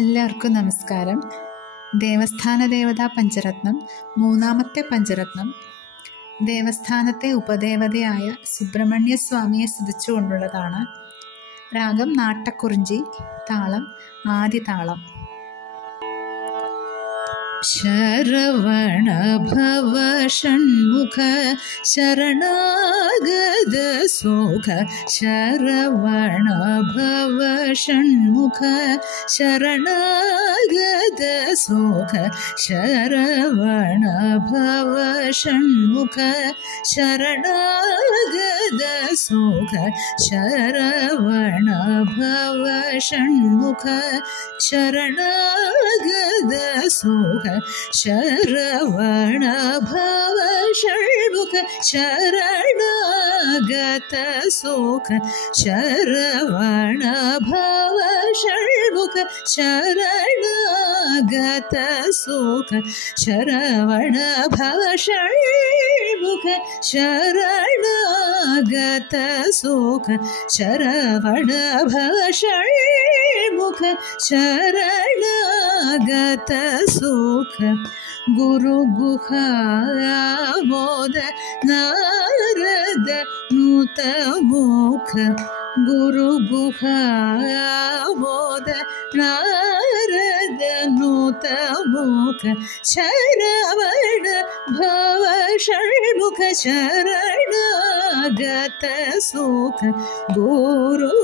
എല്ലാവർക്കും നമസ്കാരം. ദേവസ്ഥാന ദേവതാ പഞ്ചരത്നം, മൂന്നാമത്തെ പഞ്ചരത്നം ദേവസ്ഥാനത്തെ ഉപദേവതയായ സുബ്രഹ്മണ്യസ്വാമിയെ സ്തുതിച്ചുകൊണ്ടുള്ളതാണ്. രാഗം നാട്ടക്കുറിഞ്ചി, താളം ആദിതാളം. ശരവണ ഭവ ഷൺമുഖ ശരണാഗത സുഖ, ശരവണ ഭവ ഷൺമുഖ ശരണാഗത സുഖ, ശരവണ ഭവ ഷൺമുഖ ശരണാഗത സുഖ, ശരവണ ഭവ ഷൺമുഖ ശരണാഗത സുഖ, ശരവണ ഭവ ഷൺമുഖ ശരണാഗത സുഖ, ശരവണ ഭവ ഷൺമുഖ ശരണാഗത സുഖ, ശരവണ ഭവ ഷൺമുഖ ശരണാഗത സുഖ, ശരവണ ഭവ ഷൺമുഖ ശരണാഗത സുഖ. ಗುರು ಗುಹಾಮೋದ ನಾರದ ನೂತ ಮುಖ, ಗುರು ಗುಹಾಮೋದ ನಾರದ ನೂತ ಮುಖ, ಶರವಣ ಭವ ಷಣ್ಮುಖ ಶರಣಾಗತ ಸುಖ, ಗುರು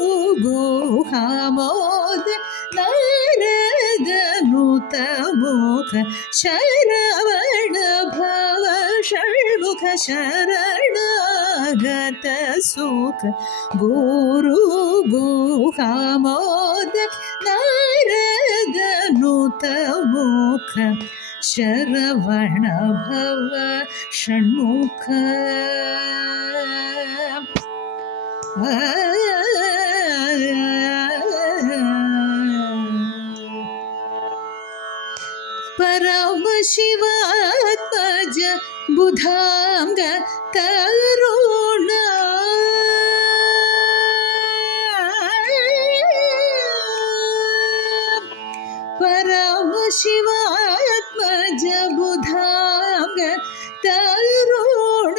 ಗುಹಾಮೋದ ನಾರದ ನೂತ ಮುಖ, ಶರವಣ ಭವ ಷಣ್ಮುಖ ಶರಣಾಗತ ಸುಖ, ಗುರು ಗುಹಾಮೋದ ನಾರದ ನೂತ ಮುಖ, ಶರವಣ ಭವ ಷಣ್ಮುಖ. ಪರಮ ಶಿವಾತ್ಮಜ ಬುಧಾಂಗ ತರುಣ, ಪರಮ ಶಿವಾತ್ಮಜ ಬುಧಾಂಗ ತರುಣ,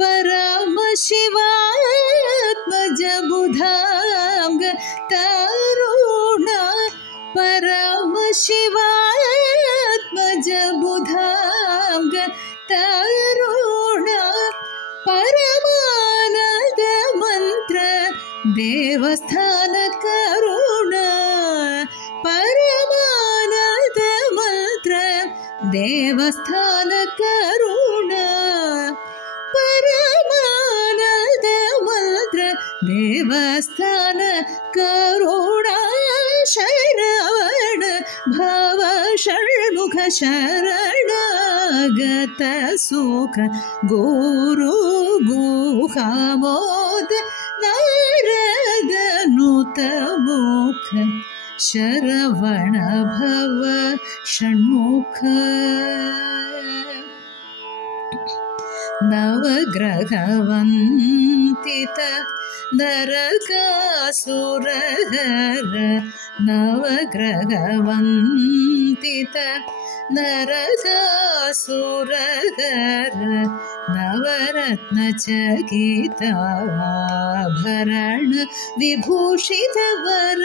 ಪರಮ ಶಿವಾತ್ಮಜ ಬುಧಾಂಗ ತರುಣ, ಪರಮ ಶಿವಾತ್ಮಜ ಬುಧಾಂಗ ತರುಣ, ಪರಮಾನಂದ ಮಂತ್ರ ದೇವಸ್ಥಾನ ಕರುಣ, ಪರಮಾನಂದ ಮಂತ್ರ ದೇವಸ್ಥಾನ ಕರುಣ, ಪರಮಾನಂದ ಮಂತ್ರ ದೇವಸ್ಥಾನ ಕರುಣ, ಶರವಣ ಭವ ಷಣ್ಮುಖ ಶರಣಾಗತ ಸುಖ, ಗುರು ಗುಹಾಮೋದ ನಾರದ ನೂತ ಮುಖ, ಶರವಣ ಭವ ಷಣ್ಮುಖ. ನವಗ್ರಹವಂತಿತ ನರಕಾಸುರಹರ, ನವಗ್ರಹವಂತಿತ ನರಕಾಸುರಹರ, ನವರತ್ನ ಚಕಿತಾಭರಣ ವಿಭೂಷಿತವರ,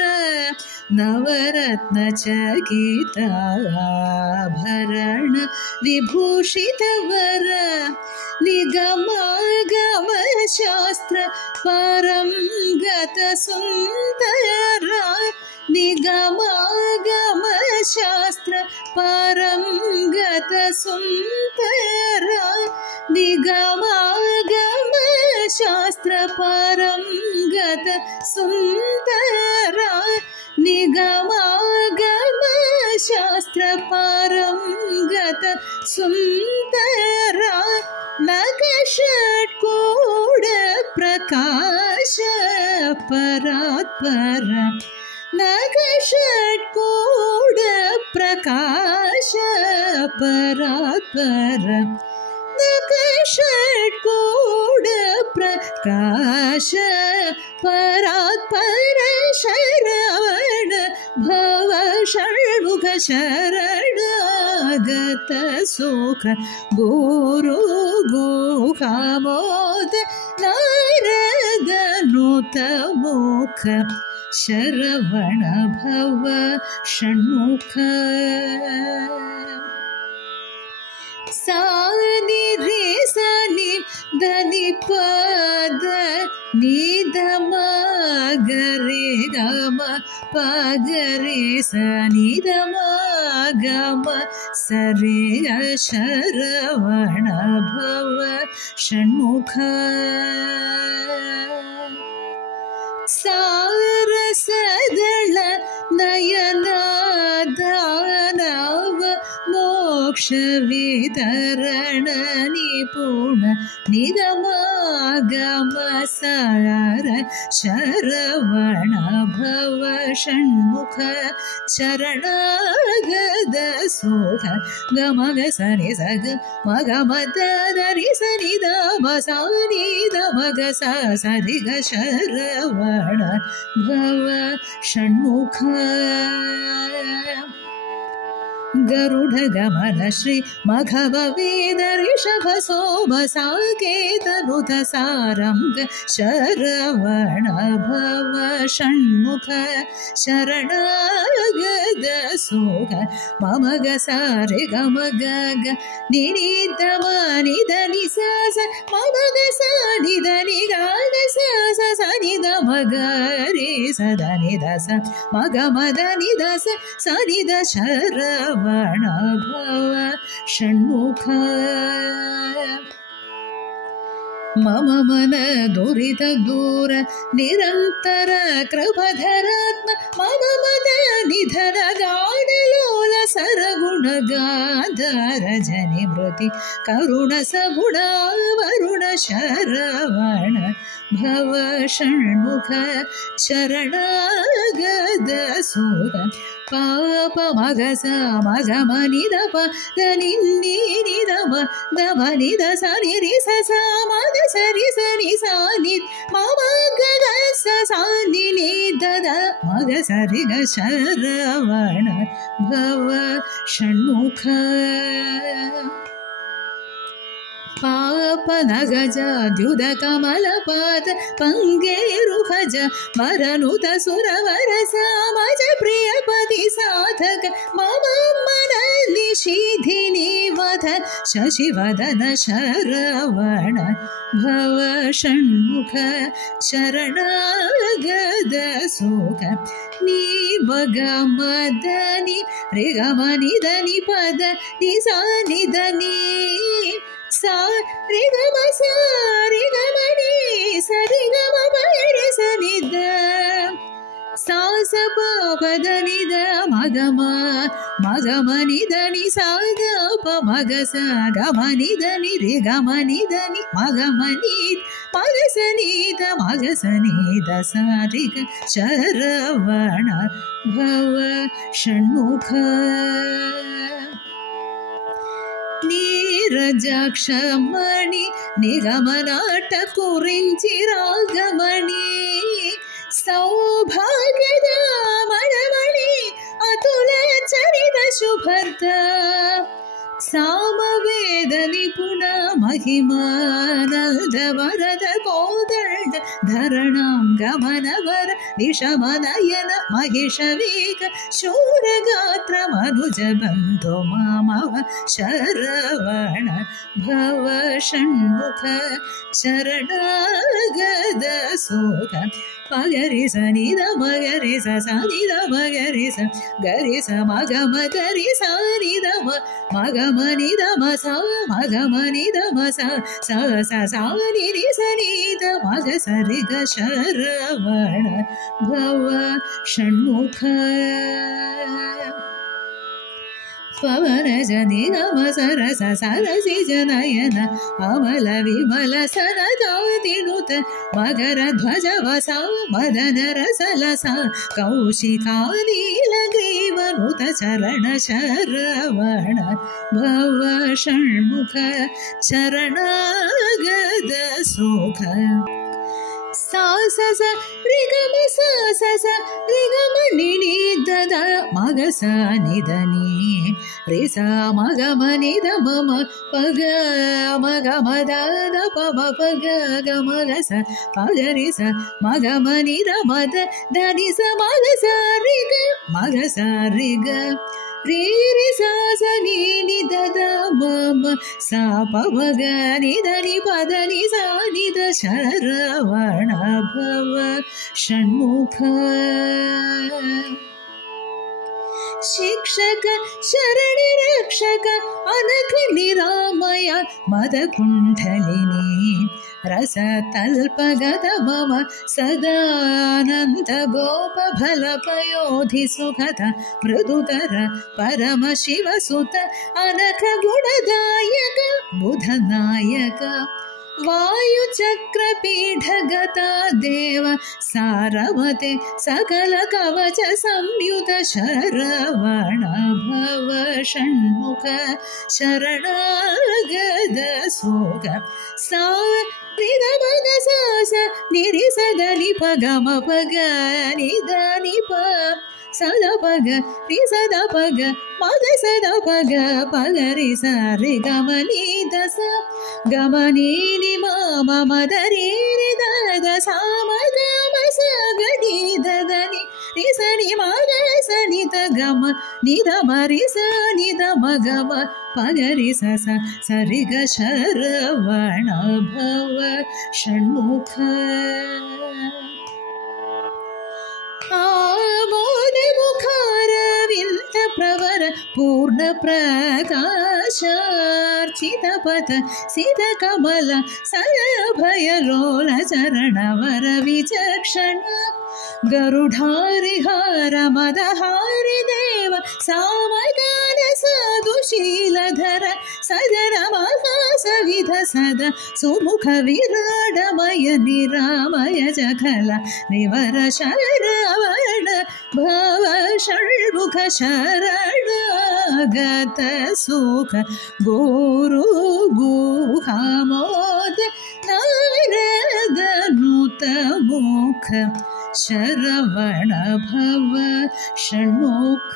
ನವರತ್ನ ಚಕಿತಾಭರಣ ವಿಭೂಷಿತವರ, ನಿಗಮಾಗಮ ಶಾಸ್ತ್ರ ಪರಂಗತ ಸುಂದರ, ನಿಗಮಾಗಮ ಶಾಸ್ತ್ರ ಪರಂಗತ ಸುಂದರ, ನಿಗಮಾಗಮ ಶಾಸ್ತ್ರ ಪರಂಗತ ಸುಂದರ, ನಿಗಮಾಗಮ ಶಾಸ್ತ್ರ ಪರಂಗತ ಸುಂದರ, ನಗಷಟ್ಕೋಡ ಪ್ರಕಾಶ ಪರಾತ್ಪರ, ನಗಷಟ್ಕೋಡ ಪ್ರಕಾಶ ಪರಾತ್ಪರ, ನಗಷಟ್ಕೋಡ ಪ್ರಕಾಶ ಪರಾತ್ಪರ, ಶರವಣ ಭವ षण्मुख शरणागत सुख गुरु गुहामोद नारद नुत मुख शरवण भव षण्मुख सानि रे सनि धनि पद निधम गरे गम पगरे सनि धम गम सरे शरवण भव षण्मुख सारसदल नयन दानव मोक्ष वितरण निपुण निगमागम सार शरवण भव षण्मुख शरणागत सुख गमग सनि सग मगमद दरि सनि दम सानि दमग सरि ग शरवण भव षण्मुख गरुड गमन श्री मघव वेद ऋषभ सोम साकेत नुत सारंग शरवण भव षण्मुख शरणागत सुख मम ग सारे गम ग निनि दम निद नि सा मम ग सा निद नि ग सा नि दम ग रे स द नि द स मग मद नि द स नि द शरवण भव षण्मुख मम मन दुरित दूर निरंतर कृपधरात्म मम मद निधन गाढलोल सरगुण गांधार जनिमृति करुण सगुण वरुण शरवण भव षण्मुख शरणागत सुख पाप मग स मग मनि दप दनि नि दम दम नि द स नि रि स स मग स रि स नि सा नि मम ग ग स सा नि नि द द मग स रि ग शरवण भव षण्मुख पाप नगज द्युद कमलपाद पंगेरुहज मरनुत सुरवर सामज प्रियपति साधक मम मन निषिधिनि वध शशिवदन शरवण भव षण्मुख शरणागत सुख निवगमदनि ऋगमनि दनि पद निसा निधनि सा रे ग म सा रे ग म नि सा रे ग म प रे स नि द सा स प प द नि द म ग म नि द नि सा ग प म ग स ग म नि द नि रे ग म नि द नि म ग म नि म ग स नि द म ग स नि द सा रे ग शरवण भव षण्मुख नीरजाक्षमणि निगमनाट कुरिंचि रागमणि सौभाग्यद मणमणि अतुल चरित शुभर्त सामवेद निपुण महिमानंद वरद कोदंड धरणां गमनवर विषमनयन महिषवेग शूरगात्र मनुज बंधु मामव शरवण भव षण्मुख शरणागत सुख पगरि स नि द मगरि स नि द मगरि स गरि स मग म गरि स नि द मग म नि द म स मग म नि द म स स स नि रि स नि द मग स रि ग शरवण भव षण्मुख पवन जनि गम सरस सरसि जनयन अमल विमल सनदातिनुत मगर ध्वज वसा मदन रसलसा कौशिका नीलग्रीवनुत चरण शरवण भव षण्मुख शरणागत सुख सा स स रि ग म स स रि ग म नि नि द द म ग sa nida ni re sa ma ga ma ni da ma ma pa ga ma da da pa ma pa ga ma ga sa pa ga re sa ma ga ma ni da ma da da ni sa ma ga sa re ga re re sa sa ni ni da da ma ma sa pa ma ga ni da ni pa da ni sa ni da sharavana bhava Shanmukha ಶಿಕ್ಷಕ ಶರಣಿ ರಕ್ಷಕ ಅನಘ ನಿರಾಮಯ ಮದ ಕುಂಠಲಿನಿ ರಸ ತಲ್ಪಗದ ಮಮ ಸದಾನಂದ ಗೋಪ ಫಲ ಪಯೋಧಿ ಸುಖದ ಮೃದುತರ ಪರಮ ಶಿವ ಸುತ ಅನಘ ಗುಣದಾಯಕ ಬುಧ ನಾಯಕ ವಾಯು ಚಕ್ರ ಪೀಠಗತ ದೇವ ಸಾರವತೆ ಸಕಲ ಕವಚ ಸಂಯುತ ಶರವಣ ಭವ ಷಣ್ಮುಖ ಶರಣಾಗದ ಸೋಗ ಸಾ ನಿದ ಮಗ ಸಾಸ ನಿರಿಸದ ನಿಪ ಗಮ ಪಗ ನಿದ ನಿಪ ಸದ ಪಗ ರಿ ಸದ ಪಗ ಮಗ ಸದ ಪಗ ಪಗ ರಿ ಸ ರಿ ಗಮ ನಿ ದ ಸ ಗಮ ನಿ ನಿ ಮ ಮದ ರಿ ರಿ ದ ದ ಸ ಮ ಗ ಮ ಸ ಗ ನಿ ದ ದ ನಿ ರಿ ಸ ನಿ ಮ ಗ ಸ ನಿ ದ ಗಮ ನಿ ದ ಮ ರಿ ಸ ನಿ ದ ಮ ಗ ಮ ಪಗ ರಿ ಸ ಸ ಸ ರಿ ಗ ಶರವಣ ಭವ ಷಣ್ಮುಖ ಆಮೋದ ಮುಖಾರವಿಂದ ಪ್ರವರ ಪೂರ್ಣ ಪ್ರಕಾಶಾರ್ಚಿತ ಪಥ ಸಿದ ಕಮಲ ಸರಭಯ ಲೋಲ ಚರಣವರ ವಿಚಕ್ಷಣ ಗರುಢಾರಿಹಾರ ಮದಹಾರಿ ದೇವ ಸಾಮಗಾನ ಸಾಧುಶೀಲಧರ ಸದರ ಮಹಾಸವಿಧ ಸದ ಸುಮುಖ ವಿರಾಡಮಯ ನಿರಾಮಯ ಜಖಲ ನಿವರ ಶರವಣ ಭವ ಷಣ್ಮುಖ ಶರಣಾಗತ ಸುಖ ಗುರು ಗುಹಾಮೋದ ನಾರದ ನೂತ ಮುಖ ಶರವಣ ಭವ ಷಣ್ಮುಖ